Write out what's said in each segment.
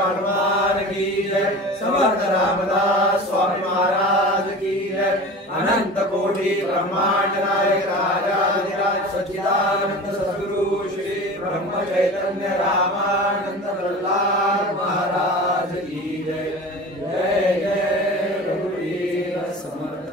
हनुमान की जय, समर्थ रामदास स्वामी महाराज की जय। अनंत कोटि ब्रह्मांड नायक राजाधिराज सच्चिदानंद सद्गुरु श्री ब्रह्म चैतन्य रामानंद प्रहलाद महाराज की जय। जय जय रघुवीर समर्थ।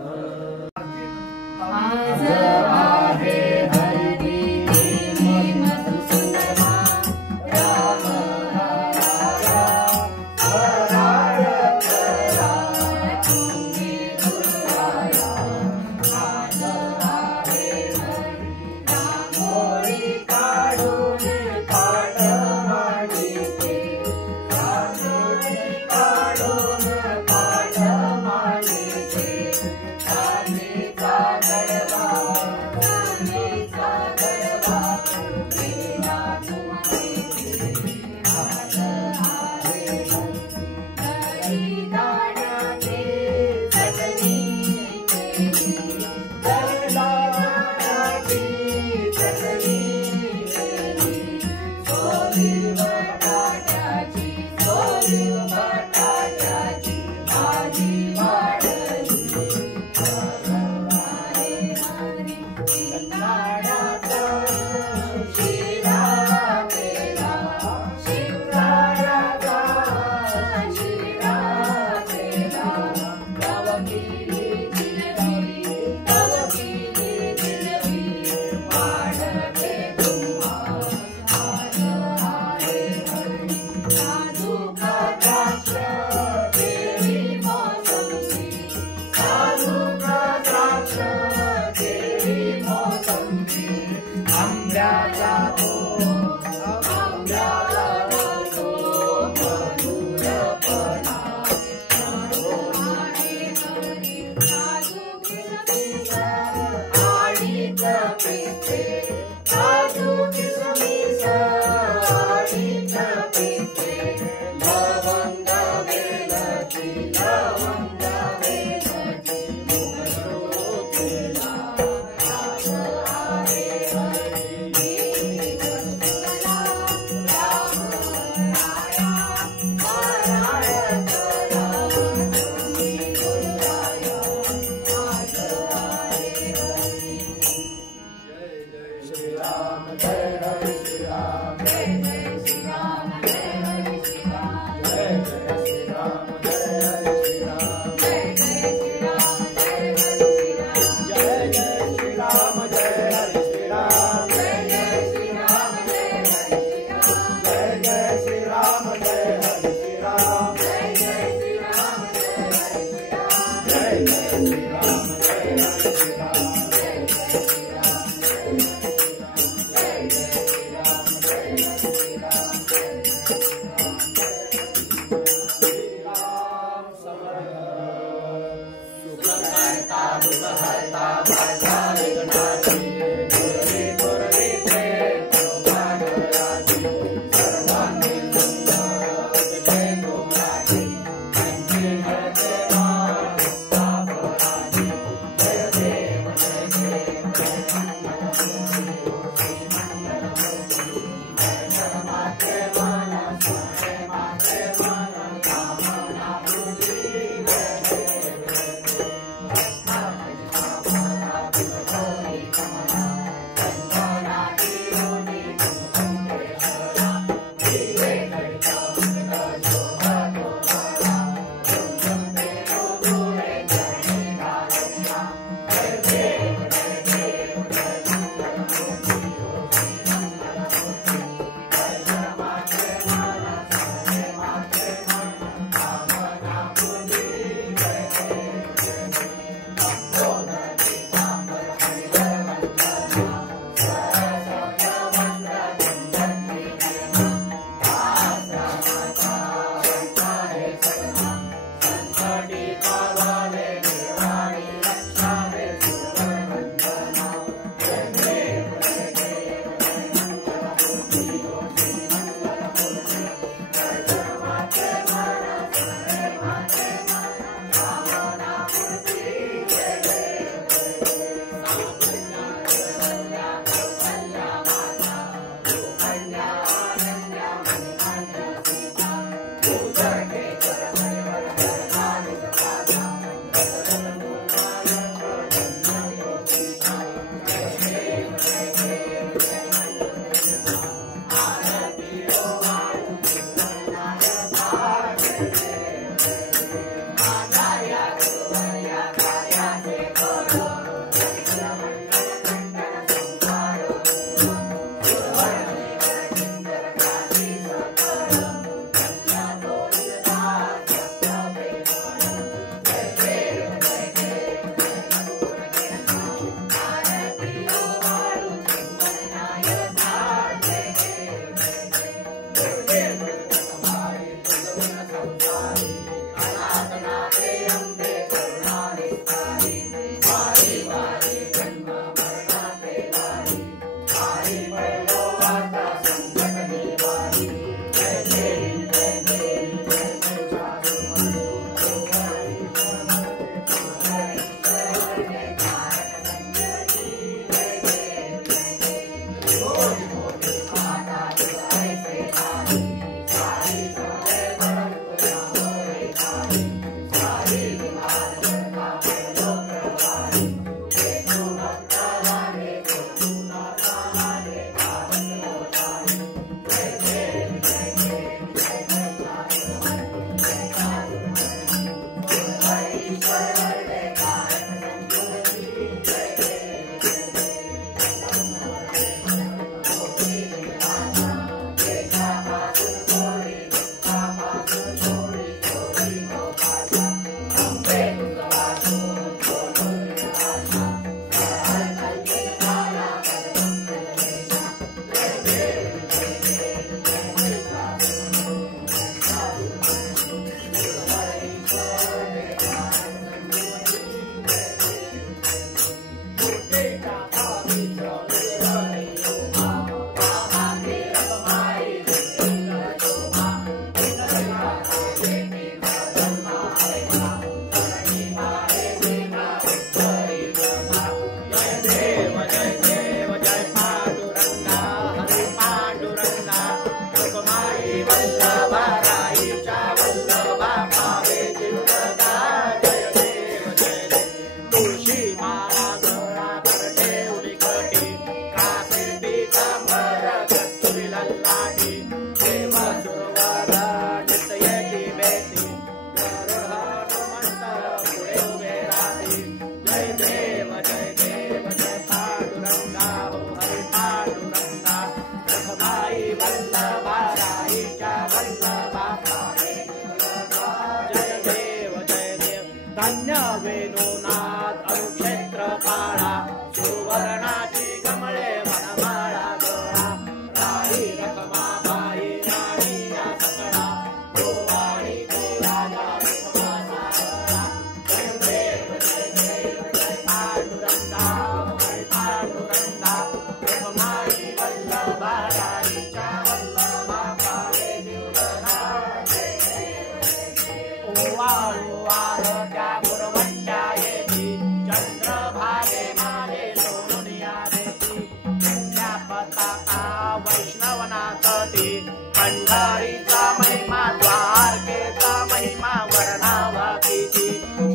पंढरीचा महिमा द्वारकेचा महिमा वर्णावा किती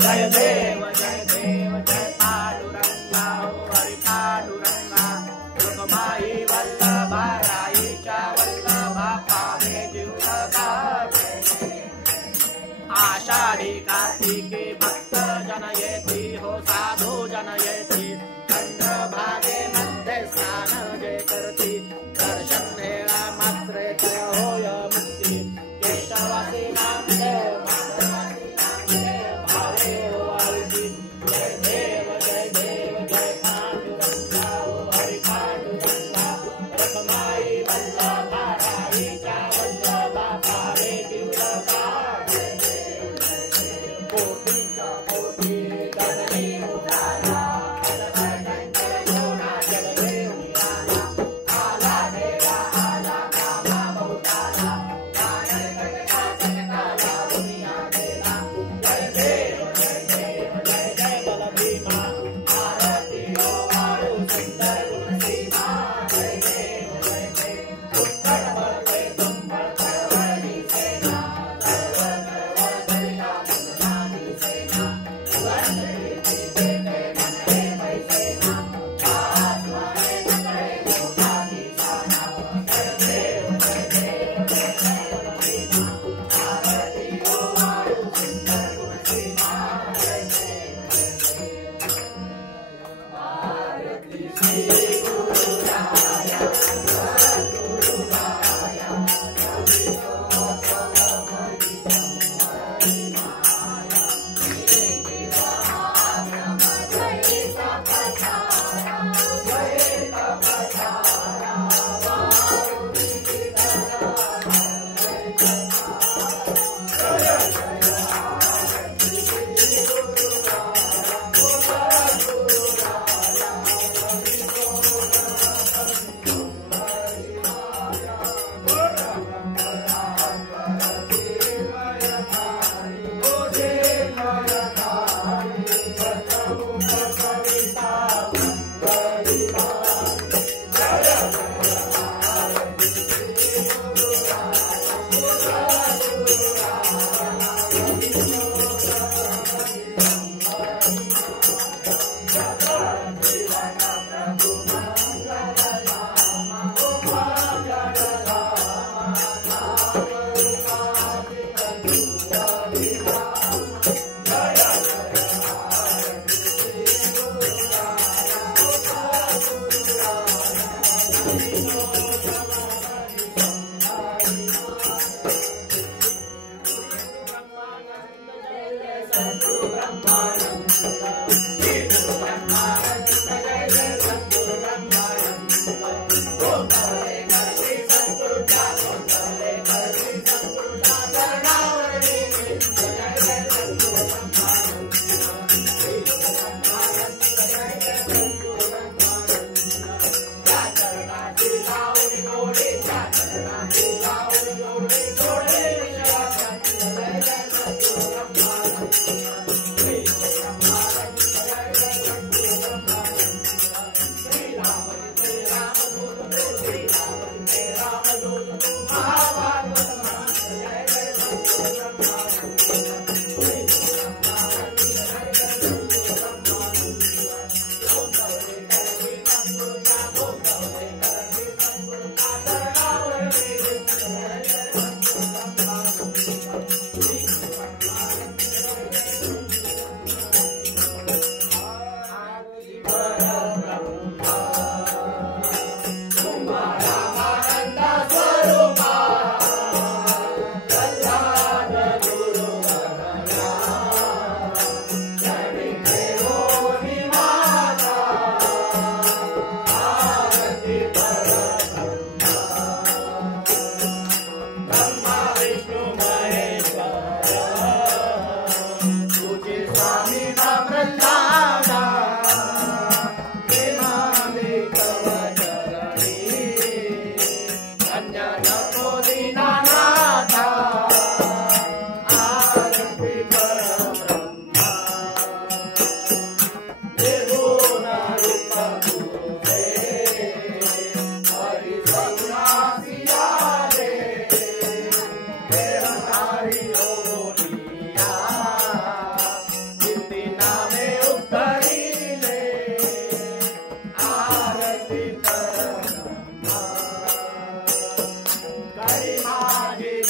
जय देव जय पांडुरंगा हरी पांडुरंगा रुक्माई वल्लभा राईच्या वल्लभा पावे जीवलगा आषाढी कार्तिके भक्त जन येती हो साधू जन येती चंद्रभागे मध्ये स्नान जे करती दर्शन घेला मात्रे ते होय मुक्ती केशवासी नामदेव भावे हो आळती जय देव जय पांडुरंगा हरी पांडुरंगा रखमाई वल्लभा राईच्या वल्लभा भावे जीवलगा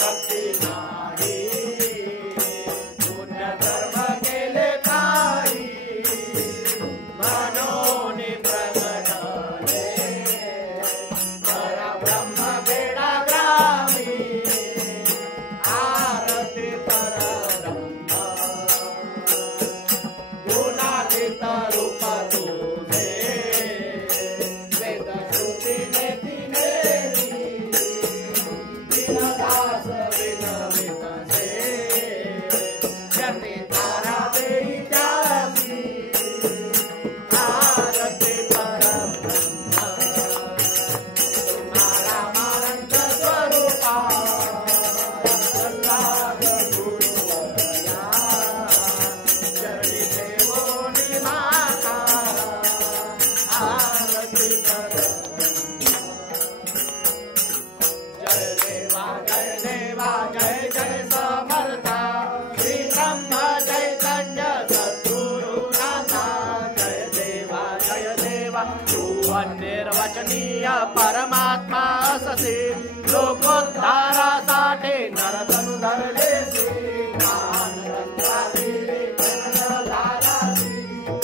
शक्ती नाही पुण्य कर्म केले काही मनोन प्रगटले परब्रह्म बेडा ग्रामी आरती परब्रह्म गुणातीत रूप तुझे वेद श्रुती नेती दीनदास विनवित से जति तारा देई त्यागी आरती परब्रह्म तुम्हारा मानंद स्वरूपा प्रल्हाद गुरुवर्या चरणी देवोनी माता आरती परब्रह्म जय देवा जय जय समर्था श्री ब्रह्म चैतन्य सद्गुरुनाथा जय देवा तू अनिर्वचनीय परमात्मा अससी लोकोद्धारासाठी नरतनु धरलेसी आनंदाची धारासी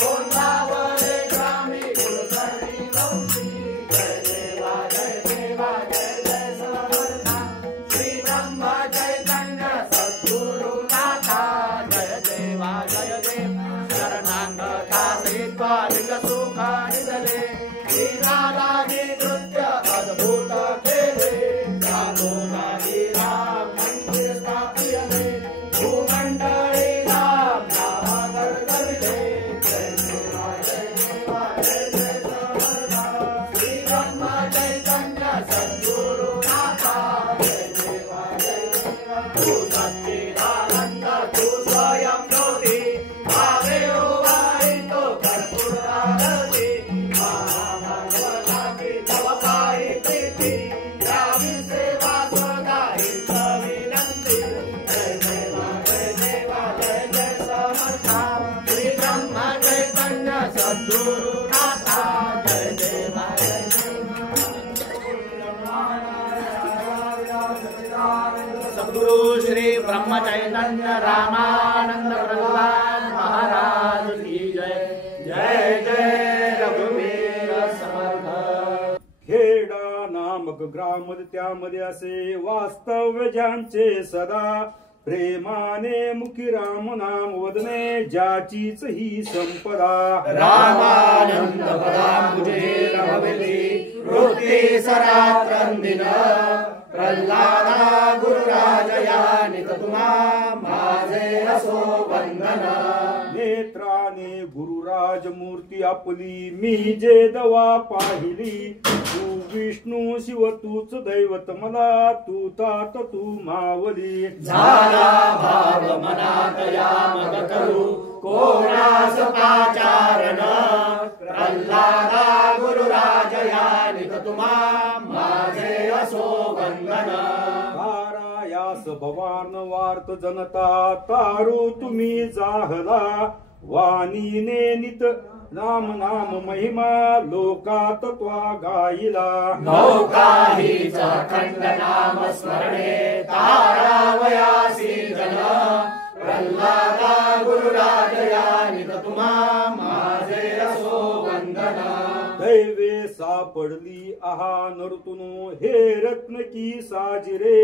कोणावरे ग्रामी कुलकर्णी वंशी जय देवा जय जय समर्था श्री ब्रह्म चैतन्य सद्गुरुनाथा जय देव शरणांगता श्रीत्वा लिंग सुख निधले लीलालानी नृत्य अद्भुत केले जातो नाही राम मंदिर स्थापिले भूमंडळी राम नामागर करले जय देवा जय समर्था श्री ब्रह्म चैतन्य सद्गुरुनाथा जय देवा तू सच्चिदानंद तू स्वयं ज्योति भावे उभारी तो कर्पूर आरती महाभगवता की तव पायी प्रीती यावी सेवा स्वगाई विनंती जय देवा जय समर्था श्री ब्रह्म चैतन्य सद्गुरुनाथा जय देवा सद्गुरु श्री ब्रह्म चैतन्य रामानंद प्रहलाद महाराज की जय जय जय रघुवीर समर्थ खेडा नामक ग्राम त्यामध्ये असे वास्तव्य ज्यांचे सदा प्रेमाने मुखी राम नाम वदने ज्याचीच ही संपदा रामानंद पदांबुजे रमविली वृत्ती सरात्रंदिन प्रल्हादा गुरुराजया निततुमा माझे असो वंदन नेत्राने गुरुराज मूर्ती आपली मी जे दवा पाहिली तू विष्णू शिव तूच दैवत मला तू तात तू मावली झाला भाव मनात या मग करू कोणास पाचारण प्रल्हादा गुरुराजया निततुमा माझे असो वंदन तारायास भवान वार्त जनता तारू तुम्ही जाहला वाणीने नित नाम नाम महिमा लोकात त्वा गायिला नौकाहीच अखंड नाम स्मरणे तारावयासी जन प्रल्हादा गुरुराजया निततुमा माझे असो वंदन दैवे सापडली आहा नरतुनो हे रत्न की साजिरे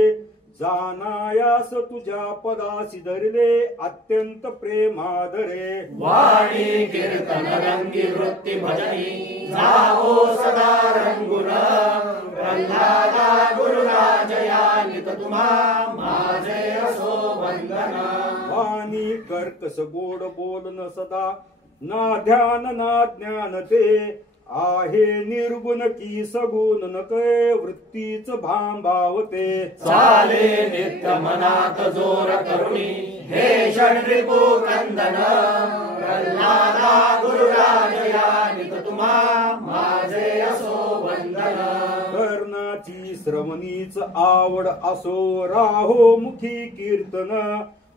जानायास तुझ्या पदासी धरले अत्यंत प्रेमादरे वाणी कीर्तन रंगी वृत्ती भजनी जाओ सदा रंगुन प्रल्हादा गुरुराजया निततुमा माझे असो वंदन वाणी कर्कस गोड बोलन सदा ना ध्यान ना ज्ञान ते आहे निर्गुण की सगुण नके वृत्तीच भांबावते चाले नित्य मनात जोर करुणी हे षड्रिपू क्रंदन प्रल्हादा गुरुराजया निततुमा माझे असो वंदन कर्णाची श्रवणीच आवड असो राहो मुखी कीर्तन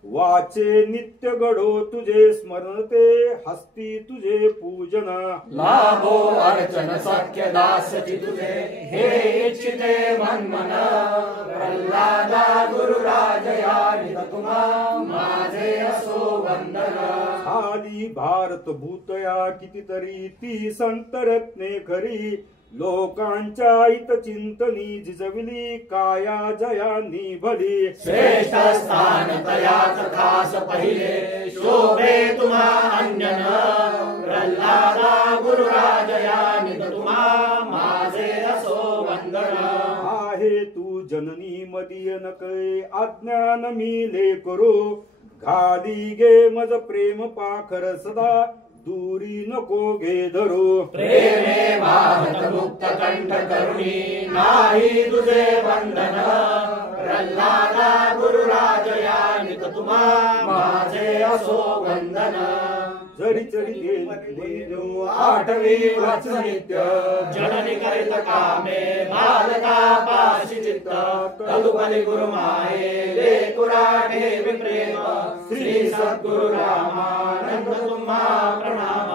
वाचे नित्य गडो तुझे स्मरणते हस्ती तुझे पूजन लाभो अर्चन सख्य दासची तुझे हे इच्छिते मनमन प्रल्हादा गुरुरा तुम्हा माझे असो वंदन आली भारत भूतया कितीतरी ती संतरत्ने खरी लोकांच्या हित चिंतनी जिजविली काया जयांनी भली श्रेष्ठ स्थान तयाच खास पहिले शोभे तुम्हा अन्यन प्रल्हादा गुरुराजया नित तुम्हा माझे असो वंदन आहे तू जननी मदीय नकळे अज्ञान मिले करो घाली गे मज प्रेम पाखर सदा दूरी नको घे धरो प्रेमे वाहत मुक्त कंठ करुणी नाही तुझे बंधन प्रल्हादा गुरुराजया नित तुम्हा माझे असो वंदन जरी चरी आठवी वचनित्य जननी करित कामे बालका पाशी चित्त तदुपरी गुरुमाये लेकुराठे विप्रेम श्री सद्गुरु रामानंद तुम्हा प्रणाम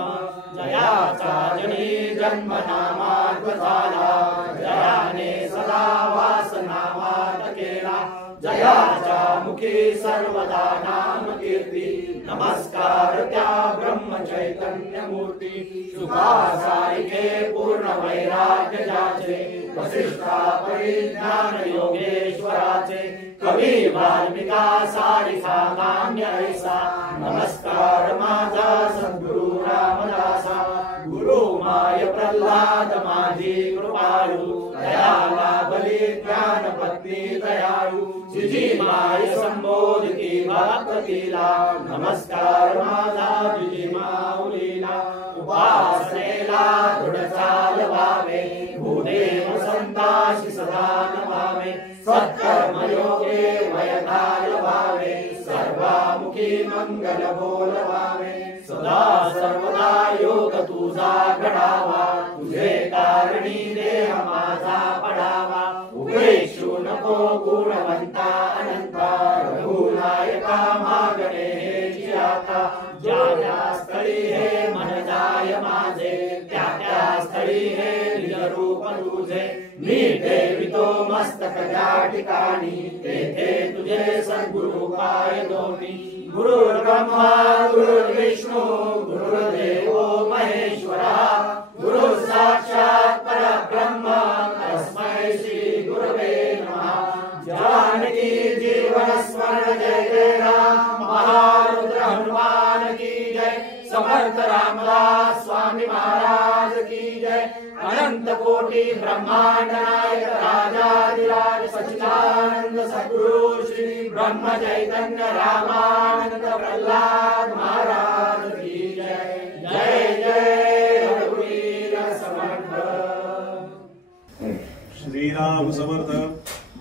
जयाचा जनी जन्म नामार्थ झाला जयाने सदा वास नामार्थ केला जयाच्या मुखी सर्वदा नाम कीर्ती नमस्कार त्या ब्रह्म चैतन्य मूर्ती सुखासारिके पूर्ण वैराग्य जाचे वसिष्ठा परिज्ञान योगेश्वराचे कवी वाल्मिका सारिखा मान्य ऐसा नमस्कार माझा सद्गुरु रामदासा गुरु माय प्रल्हाद माझी कृपाळू दयाला बली ज्ञान पत्नी दयाळू जिजी माय संबोधती भक्तीला नमस्कार माझा जिजी माऊलीला उपासनेला दृढ चालवावे भूदेव संताशी सदा नमावे सत्कर्म योगे वयकाल व्हावे सर्वामुखी मंगल बोलवावे सदा सर्वदा योग तुझा घडावा तुझे कारणी देह माझा पडावा उपेक्षू नको गुणवंता अनंता रघुनायका मागणे हेची आता ज्या ज्या स्थळी हे मन जाय माझे त्या त्या स्थळी हे निज रूप तुझे मी ठेवितो मस्तक त्या ठिकाणी तेथे तुझे सद्गुरु पाय दोन्ही गुरुर्ब्रह्मा गुरुर्विष्णू गुरुर्देवो महेश्वरा गुरु साक्षात परब्रह्म तस्मै श्री गुरवे नमः जानकी जीवन स्मरण जय जय राम महारुद्र हनुमान की जय समर्थ रामदास स्वामी महाराज की जय अनंत कोटि ब्रह्मांड नायक राजाधिराज सच्चिदानंद सद्गुरु श्री ब्रह्म चैतन्य रामानंद प्रल्हाद महाराज की जय जय जय रघुवीर समर्थ श्रीराम समर्थ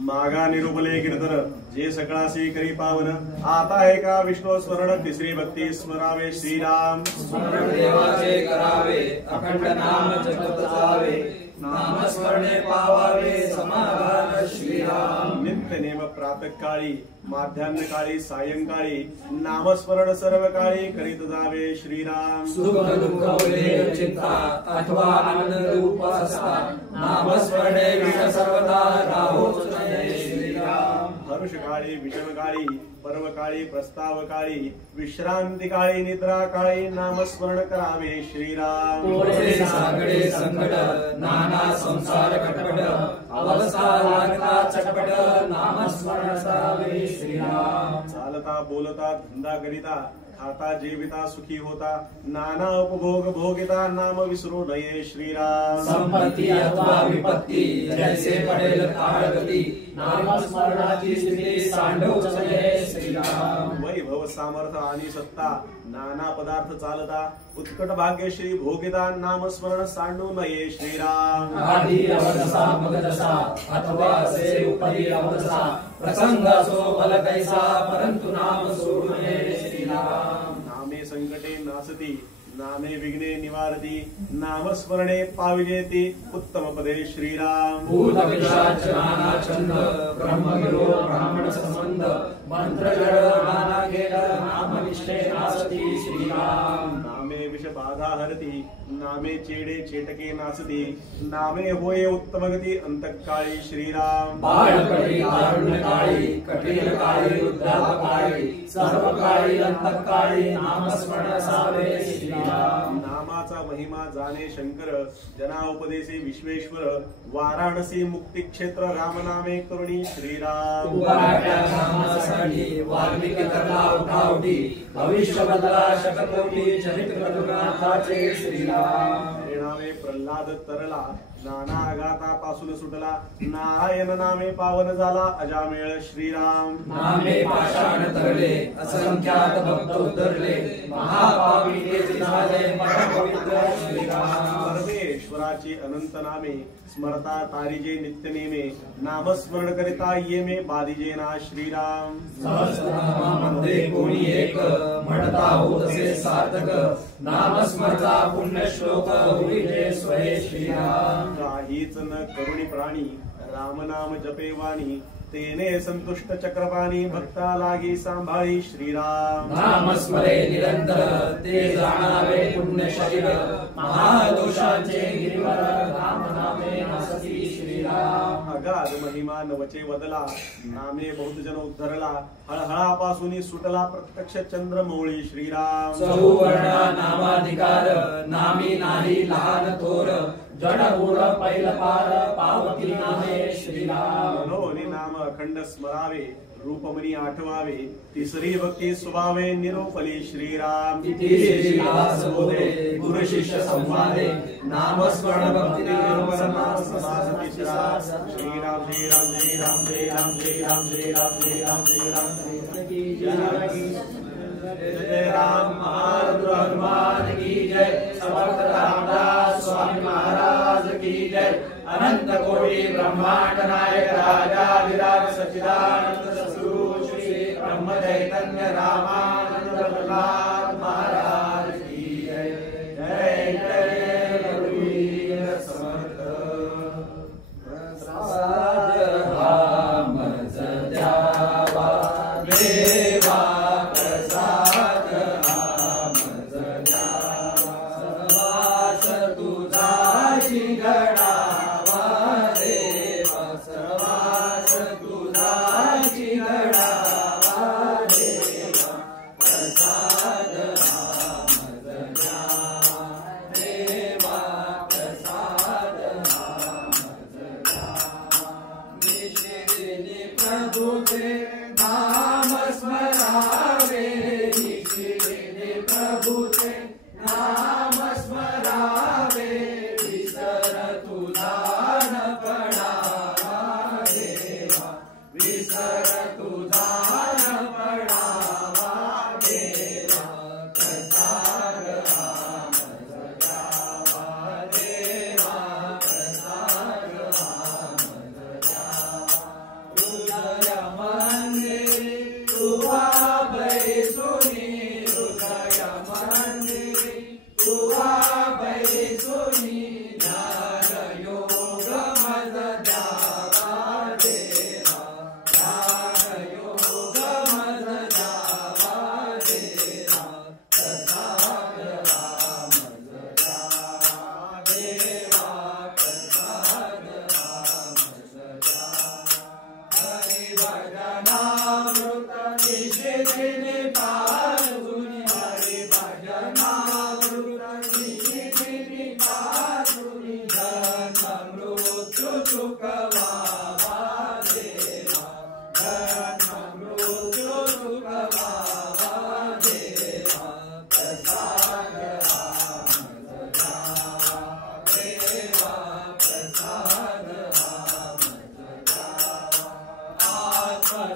मागा निरूपले कीर्तन जे सकळासी करी पावन आता आहे का विष्णू स्मरण तिसरी भक्ती स्मरावे श्रीराम स्मरण देवाचे करावे अखंड नाम जपत जावे नाम स्मरणे पावावे समाधान श्रीराम नित्य नेम प्रातः काळी माध्यान्ह काळी सायंकाळी नामस्मरण सर्व काळी करीत जावे श्रीराम सुख दुःख उल्लेख चिंता अथवा आनंद रूप असता नाम स्मरणे विष सर्वदा राहोच नये श्रीराम हर्ष काळी विषम काळी पर्व काळी प्रस्ताव काळी विश्रांती काळी निद्रा काळी नामस्मरण करावे श्रीराम तोडे सागडे संकट नाना संसार कटपट अवस्था लागता चटपट नाम स्मरण करावे श्रीराम चालता बोलता धंदा करिता खाता जीविता सुखी होता नाना उपभोग भोगिता नाम विसरू नये श्रीराम संपत्ती अथवा विपत्ती जैसे पडेल काळगती नाम स्मरणाची स्थिती सांडवच नये श्रीराम वैभव सामर्थ आणि सत्ता नाना पदार्थ चालता उत्कट भाग्यश्री भोगिता नाम स्मरण सांडू नये श्रीराम आधी अवदसा मगदसा अथवा से उपरी अवदसा प्रसंग असो बल कैसा परंतु नाम सोडू नये श्रीराम नामे संकटे नासती नामे विघ्ने निवारती नामस्मरणे पाविजेती उत्तम पदे श्रीराम भूत पिशाच नाना छंद ब्रह्मगिरो ब्राह्मण संबंध मंत्र जड नाना खेळ नाम निष्ठे नासती श्रीराम नामे विष बाधा हरती नामे चेडे चेटके नासती नामे होय उत्तम गती अंतकाळी श्रीराम बाळकडी कारुण्य काळी कठीण काळी काळी वृद्धापकाळी सर्व काळी अंतकाळी नामस्मरण असावे श्रीराम. नामाचा महिमा जाणे शंकर जना उपदेशी विश्वेश्वर वाराणसी मुक्ती क्षेत्र रामनामे करुणी श्रीराम. उभाट्या नामासाठी वाल्मिकी करला उठावटी भविष्य बदला शतकोटी चरित्र रघुनाथाचे श्रीराम. नामे प्रल्हाद तरला नाना आघातापासून सुटला नारायण नामे पावन झाला अजामेळ श्रीराम. नामे पाषाण तरले असंख्यात भक्त उतरले महापापी ते झाले परमपवित्र श्रीराम. परमेश्वराची अनंत नामे स्मरता तारिजे नित्य नेमे नामस्मरण करिता येमे बादिजे ना श्रीराम. सहस्रनामामध्ये कोणी एक म्हणता होत असे सार्थक नामस्मरता पुण्य श्लोक होईले स्वये श्रीराम. काहीच न करुणी प्राणी रामनाम जपे वाणी तेने संतुष्ट चक्रपाणी भक्ता लागी सांभाळी श्रीराम. नामस्मरे निरंतर ते जाणावे पुण्य शरीर महादोषांचे गिरिवर राम नामे नासती श्रीराम. अगाध महिमा नवचे वदला नामे बहुत जन उद्धरला हळहळापासून सुटला प्रत्यक्ष चंद्र मौळी श्रीराम. चहुवर्णा नामाधिकार नामी नाही लहान थोर जड गुण पैल पार पावती नामे श्रीराम. मनोनी नाम अखंड स्मरावे रूपमनी आठवावे तिसरी भक्ती स्वभावे निरोपली श्रीराम. श्रीनिवास बोधे गुरु शिष्य संवादे नामस्मरण भक्ती निरूपण समासती श्रीराम. श्रीराम श्रीराम श्रीराम श्रीराम श्रीराम श्रीराम श्रीराम श्रीराम जय राम. महारुद्र हनुमान की जय. समर्थ रामदास स्वामी महाराज की जय. अनंत कोटि ब्रह्मांड नायक राजाधिराज सच्चिदानंद सद्गुरु श्री ब्रह्म चैतन्य रामानंद प्रहलाद महाराज की जय. जय जय रघुवीर समर्थ. प्रसाद राम द्यावा देवा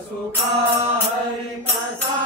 सुखा हरि प्रसाद